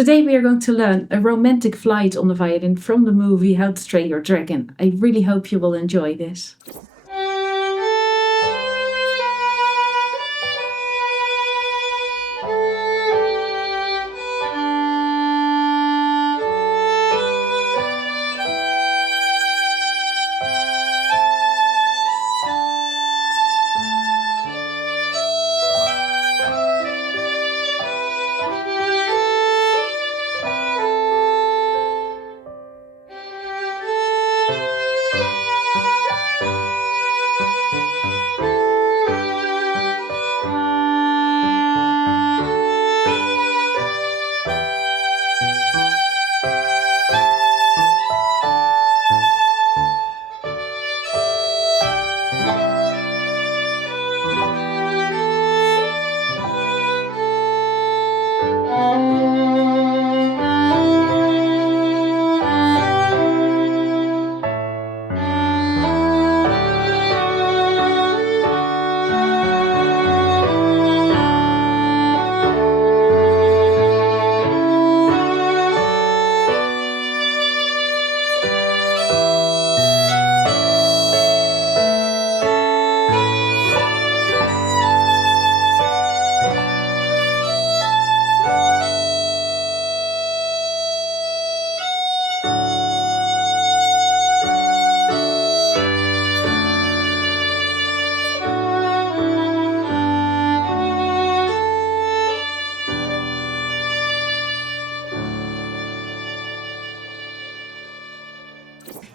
Today we are going to learn a romantic flight on the violin from the movie How to Train Your Dragon. I really hope you will enjoy this.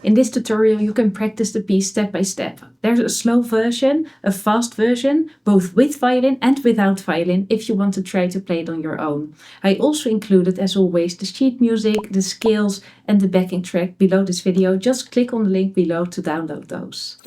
In this tutorial you can practice the piece step by step. There's a slow version, a fast version, both with violin and without violin if you want to try to play it on your own. I also included, as always, the sheet music, the scales and the backing track below this video. Just click on the link below to download those.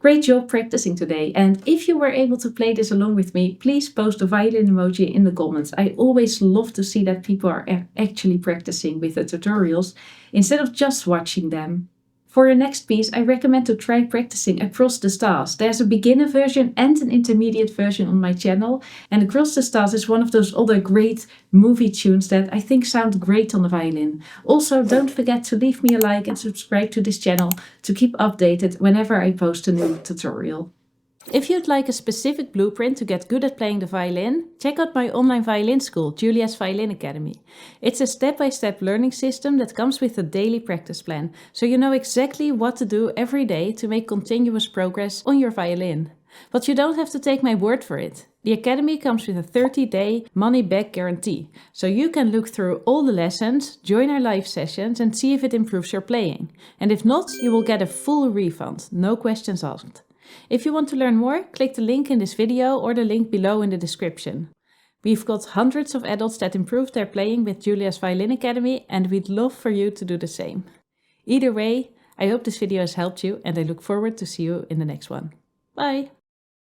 Great job practicing today, and if you were able to play this along with me, please post a violin emoji in the comments. I always love to see that people are actually practicing with the tutorials instead of just watching them. For your next piece, I recommend to try practicing Across the Stars. There's a beginner version and an intermediate version on my channel, and Across the Stars is one of those other great movie tunes that I think sound great on the violin. Also, don't forget to leave me a like and subscribe to this channel to keep updated whenever I post a new tutorial. If you'd like a specific blueprint to get good at playing the violin, check out my online violin school, Julia's Violin Academy. It's a step-by-step learning system that comes with a daily practice plan, so you know exactly what to do every day to make continuous progress on your violin. But you don't have to take my word for it. The Academy comes with a 30-day money-back guarantee, so you can look through all the lessons, join our live sessions and see if it improves your playing. And if not, you will get a full refund, no questions asked. If you want to learn more, click the link in this video or the link below in the description. We've got hundreds of adults that improved their playing with Julia's Violin Academy, and we'd love for you to do the same. Either way, I hope this video has helped you and I look forward to see you in the next one. Bye!